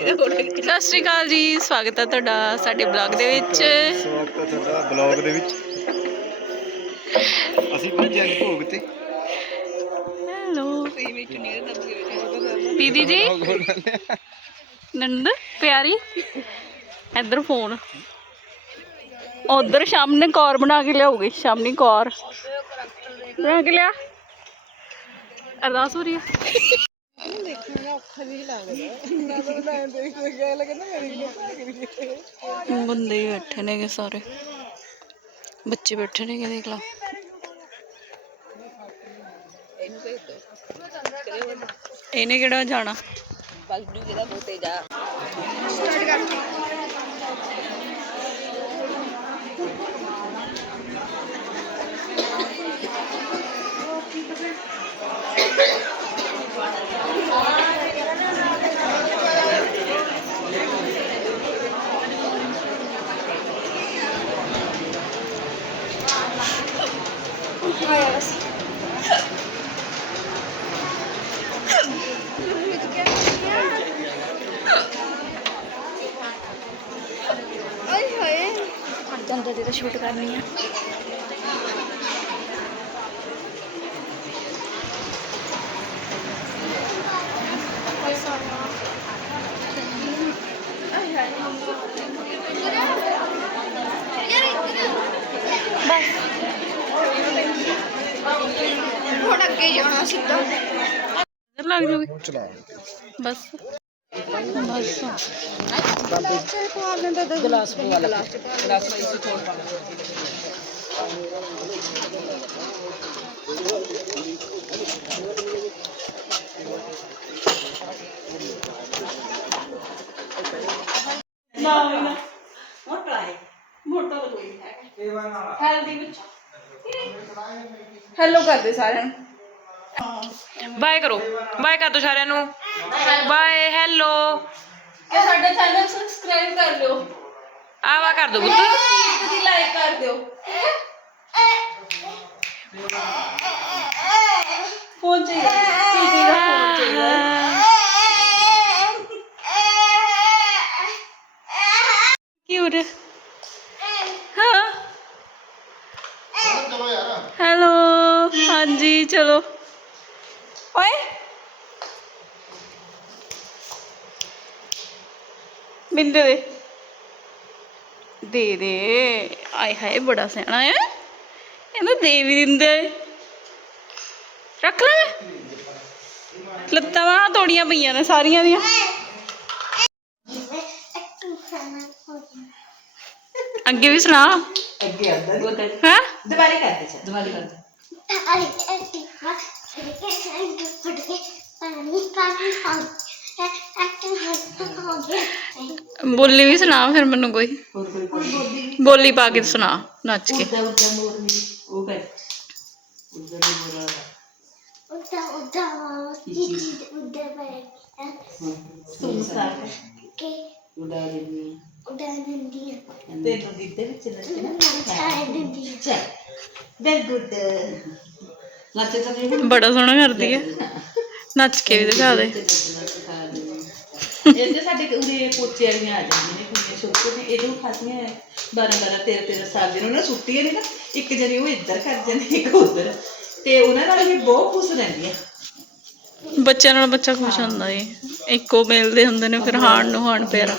ਸਤਿ ਸ਼੍ਰੀ ਅਕਾਲ ਜੀ ਸਵਾਗਤ ਹੈ ਤੁਹਾਡਾ ਸਾਡੇ ਬਲੌਗ ਦੇ ਵਿੱਚ। ਸਵਾਗਤ ਹੈ ਤੁਹਾਡਾ ਬਲੌਗ ਦੇ ਵਿੱਚ। ਅਸੀਂ ਪਹੁੰਚੇ ਅੱਜ ਭੋਗ ਤੇ। ਹੈਲੋ। ਦੀਦੀ ਜੀ। ਨੰਦ ਪਿਆਰੀ। ਇੱਧਰ ਫੋਨ। ਉਧਰ ਸਾਹਮਣੇ ਕੌਰ ਬਣਾ ਕੇ ਲਿਆਉਗੀ ਸਾਹਮਣੇ ਕੌਰ। ਬਣਾ ਕੇ ਲਿਆ। ਅਰਦਾਸ ਹੋ ਰਹੀ ਬੰਦੇ ਹੀ ਬੈਠੇ ਨੇਗੇ ਸਾਰੇ। ਬੱਚੇ ਬੈਠੇ ਨੇਗੇ ਦੇਖ ਲਾ। ਇਹਨੇ ਕਿਹੜਾ ਜਾਣਾ? ਜਾਂਦਾ ਤੇ ਸ਼ੂਟ ਕਰਨੀ ਆ। ਹੁਣ ਅੱਗੇ ਜਾਣਾ ਸਿੱਧਾ। ਇੱਧਰ ਲੱਗ ਜੂਗੀ ਚਲਾ। ਬਸ। ਬਸ ਗਲਾਸ ਪਵਾ ਲਾ ਹੈਲੋ ਕਰਦੇ ਸਾਰਿਆਂ ਨੂੰ। ਬਾਏ ਕਰੋ। ਬਾਏ ਕਰ ਦੋ ਸਾਰਿਆਂ ਨੂੰ। ਬਾਏ ਹੈਲੋ ਕਿ ਸਾਡਾ ਚੈਨਲ ਸਬਸਕ੍ਰਾਈਬ ਕਰ ਲਿਓ। ਆਵਾ ਕਰ ਦੋ ਪੁੱਤ। ਤੇ ਲਾਈਕ ਕਰ ਦਿਓ। ਫੋਨ ਚਾਹੀਦਾ। ਕੀ ਚਾਹੀਦਾ ਫੋਨ ਚਾਹੀਦਾ? ਕੀ ਹੋ ਰਿਹਾ ਹਾਂ ਹੈਲੋ ਹਾਂਜੀ ਚਲੋ। ਮਿੰਦੇ ਦੇ ਦੇ ਦੇ ਆਏ ਹਾਏ ਬੜਾ ਸਿਆਣਾ ਹੈ ਇਹਨੂੰ ਦੇ ਵੀ ਦਿੰਦੇ ਰੱਖ ਲੈ ਲੱਤਾਂ ਬਾਹਾਂ ਤੋੜੀਆਂ ਪਈਆਂ ਨੇ ਸਾਰੀਆਂ ਦੀਆਂ ਅੱਗੇ ਵੀ ਸੁਣਾ ਅੱਗੇ ਆਉਂਦਾ ਹੈ ਦੁਬਾਰੇ ਕਰਦੇ ਚਾ ਦੁਬਾਰੇ ਕਰਦੇ ਬੋਲੀ ਵੀ ਸੁਣਾ ਫਿਰ ਮੈਨੂੰ ਕੋਈ। ਹੋਰ ਕੋਈ ਕੋਈ ਬੋਲੀ ਪਾ ਕੇ ਸੁਣਾ ਨੱਚ ਕੇ। ਉੱਦਾਂ ਉੱਦਾਂ ਮੋਰ ਨਹੀਂ ਉਹ ਕਰ। ਉੱਦਾਂ ਦੀ ਮੋਰ ਤੁਮ ਸਾਰ ਉਡਾ ਦਿੰਦੀ ਤੇ ਨਦੀ ਦੇ ਵਿੱਚ ਨੱਚਣਾ ਚਾ ਵੈਰੀ ਗੁੱਡ ਨੱਚੇ ਤਾਂ ਬੜਾ ਸੋਹਣਾ ਕਰਦੀ ਹੈ। ਨੱਚ ਕੇ ਵੀ ਦਿਖਾ ਦੇ। ਇਹ ਤੇ ਸਾਡੇ ਉਰੇ ਪੋਚੇ ਵਾਲੀਆਂ ਆ ਜਾਂਦੀਆਂ ਨੇ ਕੁੜੀਆਂ ਛੋਟੇ ਨੇ ਇਹਨੂੰ ਖਾਸੀਆਂ 12 12 13 13 ਸਾਲ ਦੀਆਂ ਉਹਨਾਂ ਛੁੱਟੀਆਂ ਨੇ ਨਾ। ਇੱਕ ਜਣੀ ਉਹ ਇੱਧਰ ਕਰ ਜਾਂਦੀ ਇੱਕ ਉੱਧਰ। ਤੇ ਉਹਨਾਂ ਨਾਲ ਵੀ ਬਹੁਤ ਖੁਸ਼ ਰਹਿੰਦੀਆਂ ਬੱਚਿਆਂ ਨਾਲ ਬੱਚਾ ਖੁਸ਼ ਹੁੰਦਾ ਏ ਇੱਕੋ ਮਿਲਦੇ ਹੁੰਦੇ ਨੇ ਫਿਰ ਹਾਣ ਨੂੰ ਹਾਣ ਪਿਆਰਾ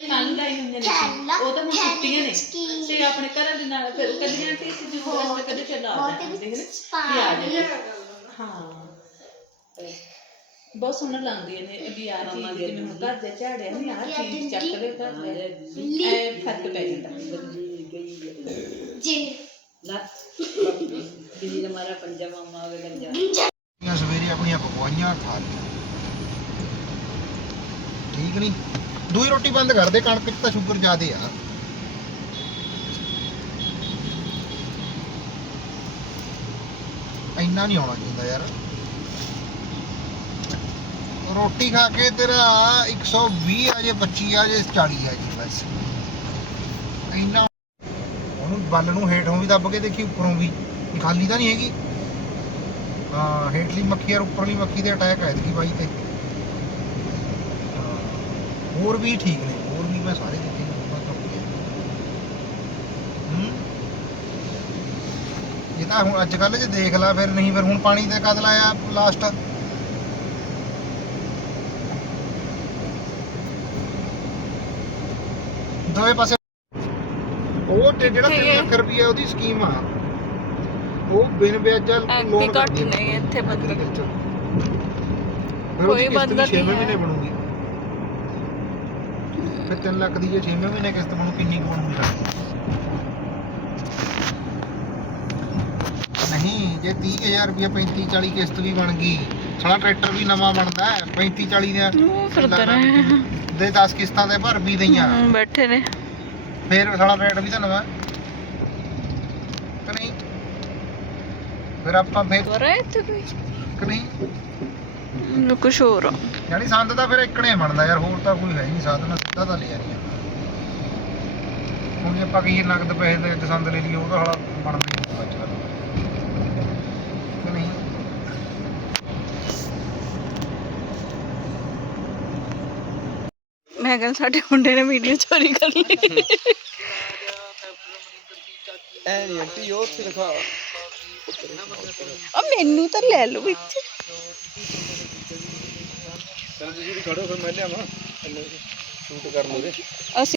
ਨਾਲ ਲਾਈ ਹੁੰਦੀਆਂ ਨੇ ਉਹ ਤਾਂ ਹੁਣ ਛੁੱਟੀਆਂ ਨੇ। ਤੇ ਆਪਣੇ ਘਰਾਂ ਦੇ ਨਾਲ ਫਿਰ ਕਦੀ ਆਂਟੀ ਸੀ ਜਦੋਂ ਅਸੀਂ ਕਦੇ ਚੱਲਾ ਆ ਜਾਂਦੇ ਨੇ। ਵੀ ਆ ਜਾਂਦੇ ਹਾਂ। ਬਹੁਤ ਸੋਹਣਾ ਲਾਉਂਦੀਆਂ ਨੇ ਵੀ ਆ ਚੀਜ਼ ਜਿਵੇਂ ਹੁਣ ਘਰ ਦੇ ਝਾੜਿਆ ਨਹੀਂ ਆ ਚੀਜ਼ ਚੱਕ ਦੇ ਘਰ ਦੇ। ਐ ਫ਼ਰਕ ਪੈ ਜਾਂਦਾ। ਸਵੇਰੇ ਆਪਣੀਆਂ ਪਕਵਾਈਆਂ ਖਾ ਲਈਆਂ। ਠੀਕ ਨਹੀਂ ਦੂਈ ਰੋਟੀ ਬੰਦ ਕਰ ਦੇ ਕਣਕ 'ਚ ਤਾਂ ਸ਼ੂਗਰ ਜ਼ਿਆਦੇ ਆ। ਇੰਨਾ ਨਹੀਂ ਆਉਣਾ ਚਾਹੀਦਾ ਯਾਰ। ਰੋਟੀ ਖਾ ਕੇ ਤੇਰਾ 120 ਆ ਜੇ 25 ਆ ਜੇ 40 ਆ ਜੇ ਬਸ। ਇੰਨਾ ਉਹਨੂੰ ਬੱਲ ਨੂੰ ਹੇਠੋਂ ਵੀ ਦੱਬ ਕੇ ਦੇਖੀ, ਉੱਪਰੋਂ ਵੀ। ਖਾਲੀ ਤਾਂ ਨਹੀਂ ਹੈਗੀ। ਹਾਂ, ਹੇਠਲੀ ਮੱਖੀ ਔਰ ਉੱਪਰਲੀ ਮੱਖੀ ਦੇ ਅਟੈਕ ਆਏ ਸੀ ਬਾਈ ਤੇ। ਹੋਰ ਵੀ ਠੀਕ ਨੇ, ਹੋਰ ਵੀ ਮੈਂ ਸਾਰੇ ਦਿੱਤੇ ਨੇ ਉਹਨਾਂ ਹੂੰ? ਇਹ ਤਾਂ ਹੁਣ ਅੱਜ ਕੱਲ ਜੇ ਦੇਖ ਲਾ ਫਿਰ, ਨਹੀਂ ਫਿਰ ਹੁਣ ਪਾਣੀ ਤੇ ਕਦ ਲਾਇਆ ਲਾਸਟ ਦੋਵੇਂ ਪਾਸੇ ਉਹ ਤੇ ਜਿਹੜਾ ਠੀਕ 3 ਹੈ। ਲੱਖ ਰੁਪਈਆ ਉਹਦੀ ਸਕੀਮ ਆ ਉਹ ਬਿਨ ਵਿਆਜ ਲੋਨ ਘੱਟ ਨੇ ਇੱਥੇ ਬੰਦੇ ਕੋਈ ਕੋਈ ਬੰਦਾ ਬੰਧਨ 6 ਨਹੀਂ ਮਹੀਨੇ। ਬਣੂਗੀ। ਫਿਰ 3 ਲੱਖ ਦੀ ਜੇ 6 ਮਹੀਨੇ ਕਿਸ਼ਤ ਬਣੂ ਕਿੰਨੀ ਕੁ ਬਣੂਗੀ ਸਾਡੀ ਨਹੀਂ ਜੇ 30000 ਰੁਪਏ 35 40 ਕਿਸ਼ਤ ਵੀ ਬਣ ਗਈ ਸਾਲਾ ਟਰੈਕਟਰ ਵੀ ਨਵਾਂ ਬਣਦਾ ਹੈ 35 40 ਦੀਆਂ ਉਹ ਫਿਰਦੇ ਨੇ ਦੇ 10 ਕਿਸ਼ਤਾਂ ਦੇ ਭਰ ਵੀ ਦਈਆਂ ਹਮ, ਬੈਠੇ ਨੇ। ਫਿਰ ਸਾਲਾ ਰੇਟ ਵੀ ਤਾਂ ਨਵਾਂ ਕਿ ਨਹੀਂ? ਫਿਰ ਆਪਾਂ ਫਿਰ ਦੁਆਰਾ ਇੱਥੇ ਕੋਈ? ਕਿ ਨਹੀਂ? ਮੈਨੂੰ ਕੁਛ ਹੋਰ ਆ। ਯਾਨੀ ਸੰਦ ਤਾਂ ਫਿਰ ਇੱਕਣੇ ਬਣਦਾ ਯਾਰ ਹੋਰ ਤਾਂ ਕੋਈ ਹੈ ਹੀ ਨਹੀਂ ਸਾਧਨ ਸਿੱਧਾ ਤਾਂ ਲਿਆ ਨਹੀਂ ਹੁਣ ਜੇ ਆਪਾਂ ਕਹੀਏ ਨਗਦ ਪੈਸੇ ਦੇ ਦਸੰਦ ਲੈ ਲਈਏ ਉਹ ਤਾਂ ਹਲਾ ਬਣਦਾ ਹੀ ਨਹੀਂ ਅੱਜ ਕੱਲ੍ਹ ਕਿ ਨਹੀਂ ਮੈਂ ਕਹਿੰਦਾ ਸਾਡੇ ਮੁੰਡੇ ਨੇ ਵੀਡੀਓ ਚੋਰੀ ਕਰ ਲਈ ਐ ਨਹੀਂ ਆਂਟੀ ਉਹ ਉੱਥੇ ਦਿਖਾ। ਆ ਮੈਨੂੰ ਤਾਂ ਲੈ ਲਓ ਵਿੱਚ ਚਲ ਤੁਸੀਂ ਵੀ ਖੜੋ ਫਿਰ ਮੈਂ ਲਿਆਵਾਂ। ਸ਼ੂਟ ਕਰ ਲੋਗੇ ਅਸੀਂ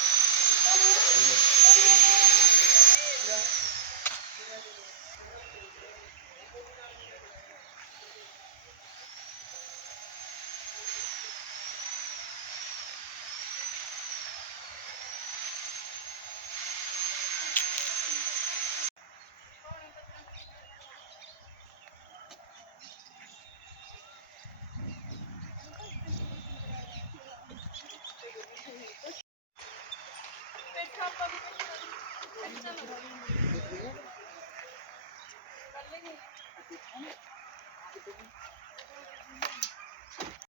চলো